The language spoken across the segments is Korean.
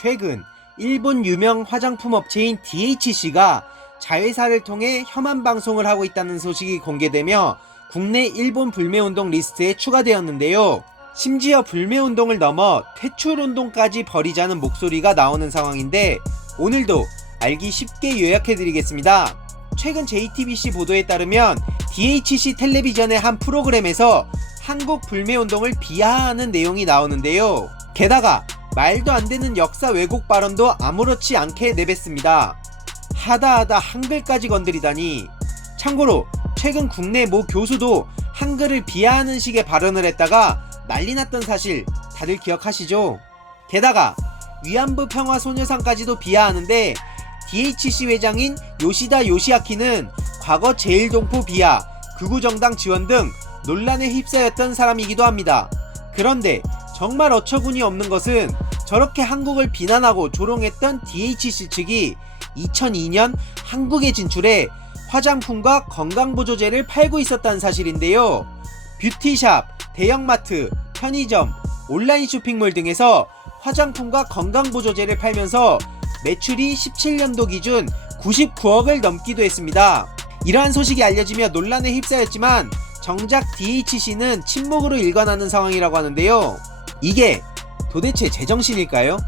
최근 일본 유명 화장품 업체인 DHC가 자회사를 통해 혐한 방송을 하고 있다는 소식이 공개되며 국내 일본 불매운동 리스트에 추가되었는데요. 심지어 불매운동을 넘어 퇴출운동까지 벌이자는 목소리가 나오는 상황인데 오늘도 알기 쉽게 요약해드리겠습니다. 최근 JTBC 보도에 따르면 DHC 텔레비전의 한 프로그램에서 한국 불매운동을 비하하는 내용이 나오는데요. 게다가 말도 안 되는 역사 왜곡 발언도 아무렇지 않게 내뱉습니다. 하다하다 한글까지 건드리다니. 참고로 최근 국내 모 교수도 한글을 비하하는 식의 발언을 했다가 난리 났던 사실 다들 기억하시죠? 게다가 위안부 평화 소녀상까지도 비하하는데 DHC 회장인 요시다 요시아키는 과거 제일동포 비하, 극우정당 지원 등 논란에 휩싸였던 사람이기도 합니다. 그런데 정말 어처구니 없는 것은 저렇게 한국을 비난하고 조롱했던 DHC 측이 2002년 한국에 진출해 화장품과 건강보조제를 팔고 있었다는 사실인데요. 뷰티샵, 대형마트, 편의점, 온라인 쇼핑몰 등에서 화장품과 건강보조제를 팔면서 매출이 17년도 기준 99억을 넘기도 했습니다. 이러한 소식이 알려지며 논란에 휩싸였지만 정작 DHC는 침묵으로 일관하는 상황이라고 하는데요. 이게 도대체 제정신일까요?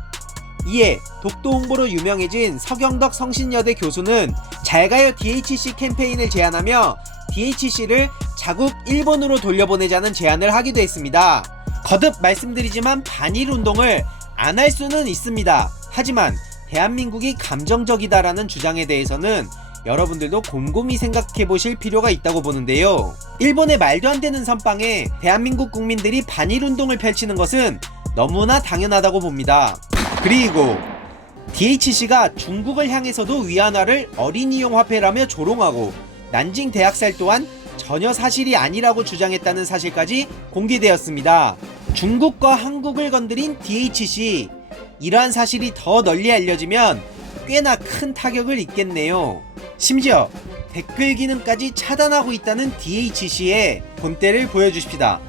이에 독도 홍보로 유명해진 서경덕 성신여대 교수는 잘가요 DHC 캠페인을 제안하며 DHC를 자국 일본으로 돌려보내자는 제안을 하기도 했습니다. 거듭 말씀드리지만 반일 운동을 안 할 수는 있습니다. 하지만 대한민국이 감정적이다라는 주장에 대해서는 여러분들도 곰곰이 생각해 보실 필요가 있다고 보는데요. 일본의 말도 안 되는 선빵에 대한민국 국민들이 반일 운동을 펼치는 것은 너무나 당연하다고 봅니다. 그리고 DHC가 중국을 향해서도 위안화를 어린이용 화폐라며 조롱하고 난징 대학살 또한 전혀 사실이 아니라고 주장했다는 사실까지 공개되었습니다. 중국과 한국을 건드린 DHC 이러한 사실이 더 널리 알려지면 꽤나 큰 타격을 입겠네요. 심지어 댓글 기능까지 차단하고 있다는 DHC의 본때를 보여주십시다.